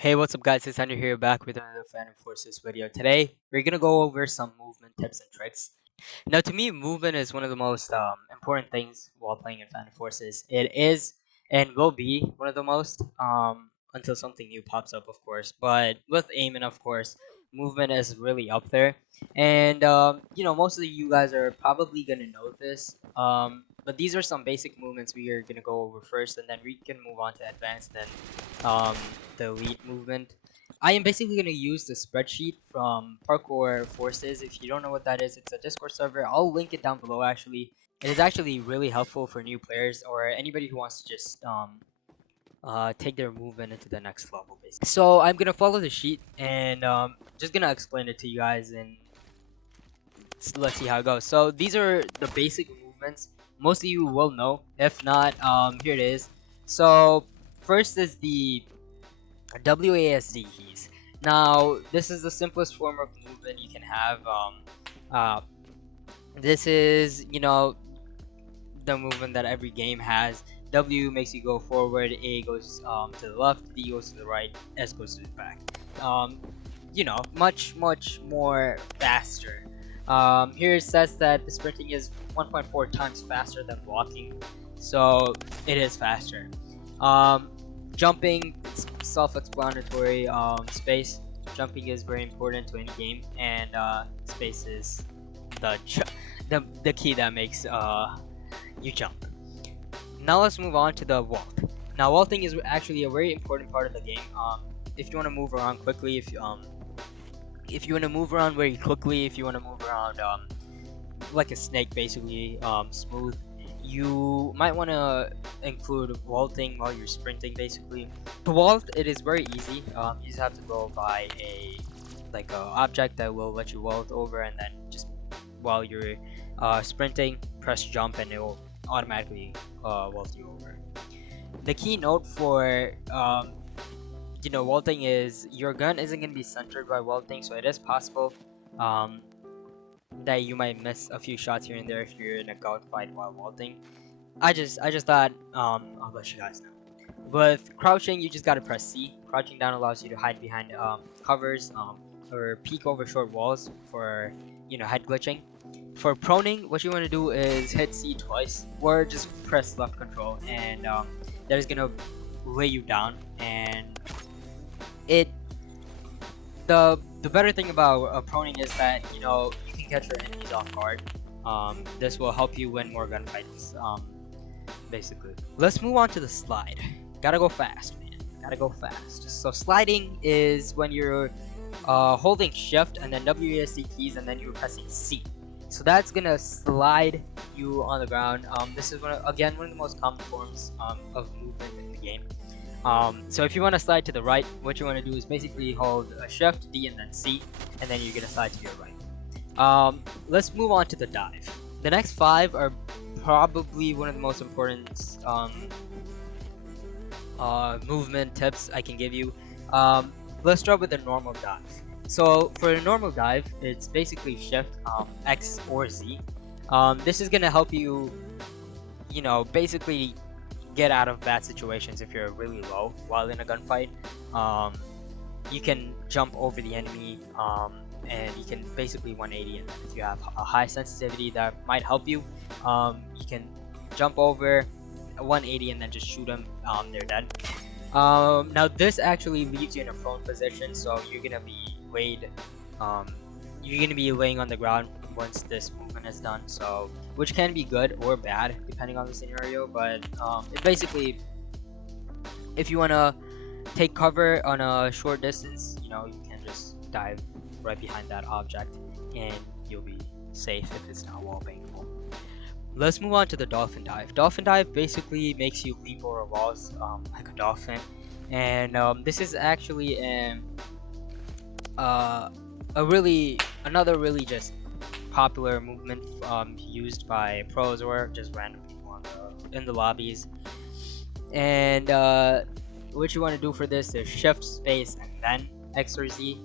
Hey, what's up guys, it's Andrew here back with another Phantom Forces video. Today, we're gonna go over some movement tips and tricks. Now, to me, movement is one of the most important things while playing in Phantom Forces. It is and will be one of the most until something new pops up, of course. But with aiming, of course, movement is really up there. And most of you guys are probably gonna know this. But these are some basic movements we are gonna go over first, and then we can move on to advanced and um, the elite movement. I am basically going to use the spreadsheet from Parkour Forces. If you don't know what that is, it's a Discord server. I'll link it down below actually. It is actually really helpful for new players or anybody who wants to just take their movement into the next level basically. So I'm going to follow the sheet and just going to explain it to you guys and let's see how it goes. So these are the basic movements. Most of you will know. If not, here it is. So first is the WASD keys. Now, this is the simplest form of movement you can have. Uh, this is, the movement that every game has. W makes you go forward, A goes to the left, D goes to the right, S goes to the back. Much more faster. Here it says that the sprinting is 1.4 times faster than walking, so it is faster. Jumping, it's self-explanatory. Space, jumping is very important to any game, and space is the key that makes you jump. Now let's move on to the vault. Now vaulting is actually a very important part of the game. If you want to move around quickly, if you want to move around very quickly, if you want to move around like a snake, basically smooth, you might want to include vaulting while you're sprinting. Basically, to vault, it is very easy. You just have to go by a object that will let you vault over, and then just while you're sprinting, press jump, and it will automatically vault you over. The keynote for vaulting is your gun isn't going to be centered by vaulting, so it is possible that you might miss a few shots here and there if you're in a gunfight while vaulting. I just thought I'll let you guys know. With crouching, you just gotta press C. Crouching down allows you to hide behind covers or peek over short walls for head glitching. For proning, what you want to do is hit C twice, or just press left control, and that is gonna lay you down. And the better thing about proning is that you can catch your enemies off guard. This will help you win more gunfights. Basically, let's move on to the slide. Gotta go fast, man. Gotta go fast. So sliding is when you're holding shift and then WASD keys, and then you're pressing C. So that's gonna slide you on the ground. This is one of the most common forms of movement in the game. So if you want to slide to the right, what you want to do is basically hold shift, D, and then C, and then you're gonna slide to your right. Let's move on to the dive. The next 5 are probably one of the most important movement tips I can give you. Let's start with the normal dive. So for a normal dive, it's basically shift, X or Z. This is gonna help you, basically get out of bad situations if you're really low while in a gunfight. You can jump over the enemy, and you can basically 180, and if you have a high sensitivity, that might help you. You can jump over 180 and then just shoot them. They're dead. Now this actually leaves you in a prone position, so you're gonna be laid. You're gonna be laying on the ground once this movement is done. So, which can be good or bad depending on the scenario. But it basically, if you wanna take cover on a short distance, you can just dive right behind that object, and you'll be safe if it's not wall bangable. Let's move on to the dolphin dive. Dolphin dive basically makes you leap over walls like a dolphin, and this is actually another really just popular movement used by pros or just random people in the lobbies. And what you want to do for this is shift, space, and then X or Z.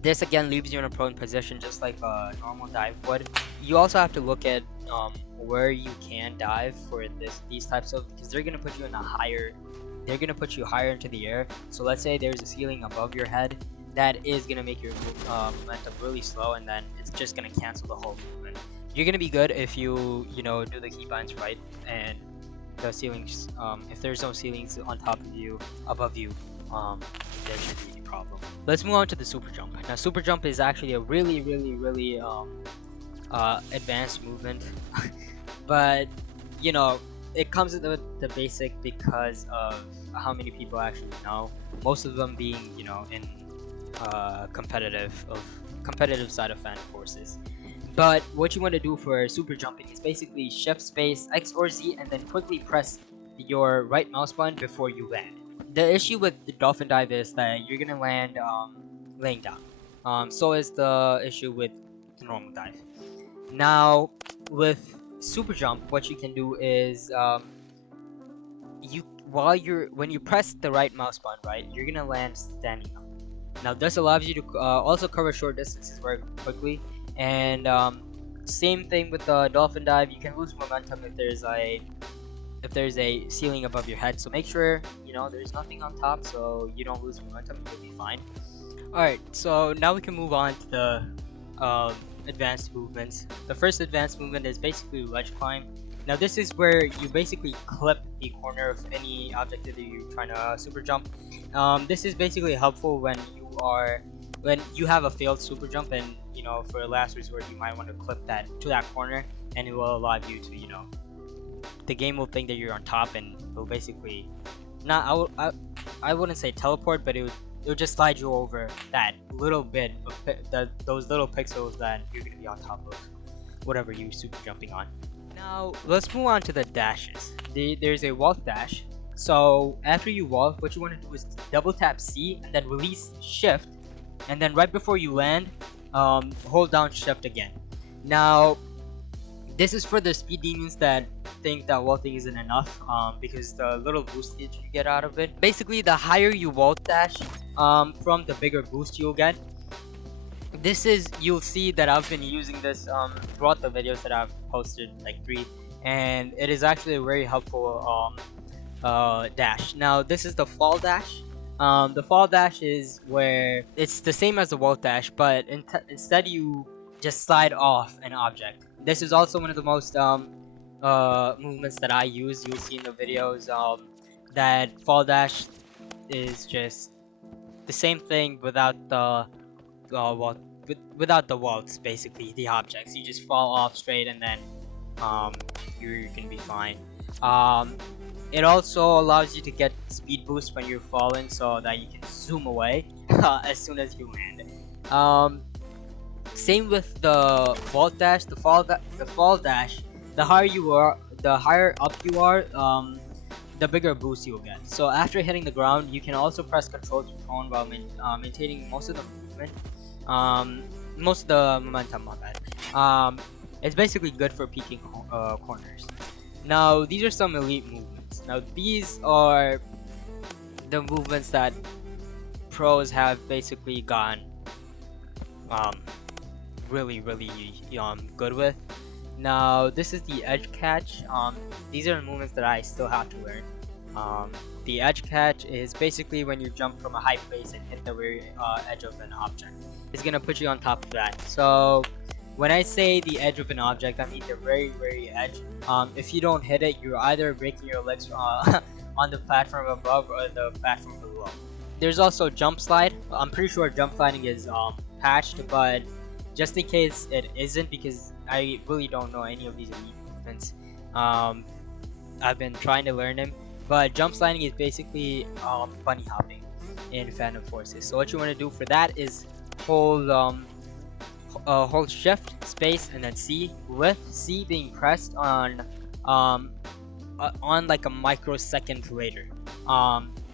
This again leaves you in a prone position just like a normal dive would. You also have to look at where you can dive for these types of, because they're gonna put you in a higher they're gonna put you higher into the air. So let's say there's a ceiling above your head, that is gonna make your momentum really slow, and then it's just gonna cancel the whole movement. You're gonna be good if you do the keybinds right, and the ceilings, if there's no ceilings on top of you, above you, there should be any problem. Let's move on to the super jump. Now super jump is actually a really advanced movement, but it comes with the basic because of how many people actually know. Most of them being in competitive side of Fan Forces. But what you want to do for super jumping is basically shift space X or Z and then quickly press your right mouse button before you land. The issue with the dolphin dive is that you're gonna land laying down. So is the issue with the normal dive. Now with super jump, what you can do is when you press the right mouse button, right, you're gonna land standing up. Now this allows you to also cover short distances very quickly, and same thing with the dolphin dive. You can lose momentum if there's a ceiling above your head, so make sure there's nothing on top so you don't lose momentum. You'll be fine. Alright, so now we can move on to the advanced movements. The first advanced movement is basically ledge climb. Now this is where you basically clip the corner of any object that you're trying to super jump. This is basically helpful when you have a failed super jump, and for a last resort you might want to clip that to that corner, and it will allow you to the game will think that you're on top, and it will basically I wouldn't say teleport, but it'll just slide you over that little bit of those little pixels that you're gonna be on top of whatever you're super jumping on. Now let's move on to the dashes. There's a vault dash. So after you vault, what you want to do is double tap C and then release shift, and then right before you land, hold down shift again. Now this is for the speed demons that think that vaulting isn't enough, because the little boost that you get out of it. Basically, the higher you vault dash, from the bigger boost you'll get. You'll see that I've been using this throughout the videos that I've posted, like 3, and it is actually a very helpful dash. Now this is the fall dash. The fall dash is where it's the same as the vault dash, but instead you just slide off an object. This is also one of the most movements that I use. You'll see in the videos that fall dash is just the same thing without the without the vaults, basically the objects. You just fall off straight, and then you're gonna be fine. It also allows you to get speed boost when you're falling, so that you can zoom away as soon as you land. Same with the vault dash, the fall dash. The higher up you are, the bigger boost you'll get. So after hitting the ground, you can also press Control to prone while maintaining most of the movement, most of the momentum on that. It's basically good for peeking corners. Now these are some elite movements. Now these are the movements that pros have basically gone really good with. Now this is the edge catch. These are the movements that I still have to learn. The edge catch is basically when you jump from a high place and hit the very edge of an object. It's gonna put you on top of that. So when I say the edge of an object, I mean the very edge. If you don't hit it, you're either breaking your legs on the platform above or the platform below. There's also jump slide. I'm pretty sure jump sliding is patched, but just in case it isn't, because I really don't know any of these elite movements. I've been trying to learn them, but jump sliding is basically bunny hopping in Phantom Forces. So what you want to do for that is hold shift, space, and then C, with C being pressed on like a microsecond later.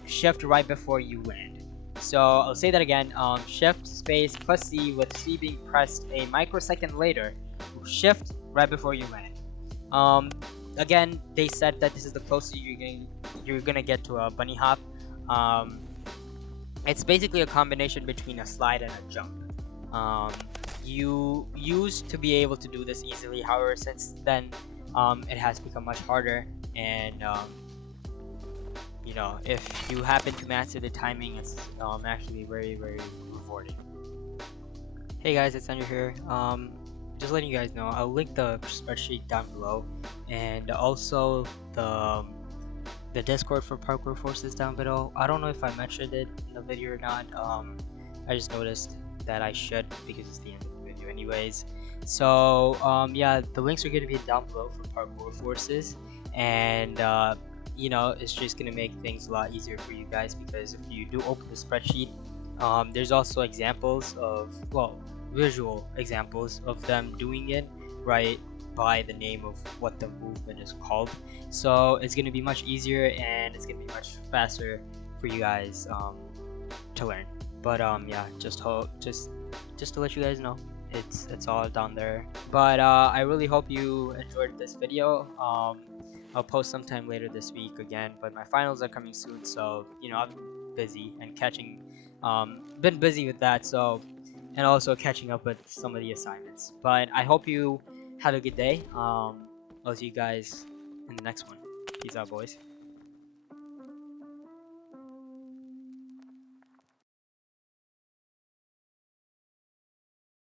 Shift right before you land. So I'll say that again. Shift, space, plus C, with C being pressed a microsecond later. Shift right before you land. Again, they said that this is the closest you're gonna get to a bunny hop. It's basically a combination between a slide and a jump. You used to be able to do this easily, however since then it has become much harder, and if you happen to master the timing, it's actually very rewarding. Hey guys, it's Andrew here. Just letting you guys know, I'll link the spreadsheet down below, and also the Discord for Parkour Forces down below. I don't know if I mentioned it in the video or not. I just noticed that I should because it's the end of the video anyways. So yeah, the links are gonna be down below for Parkour Forces, and it's just gonna make things a lot easier for you guys, because if you do open the spreadsheet, there's also examples of, well, visual examples of them doing it right by the name of what the movement is called. So it's going to be much easier, and it's going to be much faster for you guys to learn. But yeah, just to let you guys know, it's all down there. But I really hope you enjoyed this video. I'll post sometime later this week again, but my finals are coming soon, so I've been busy and been busy with that, so, and also catching up with some of the assignments. But I hope you had a good day. I'll see you guys in the next one. Peace out, boys.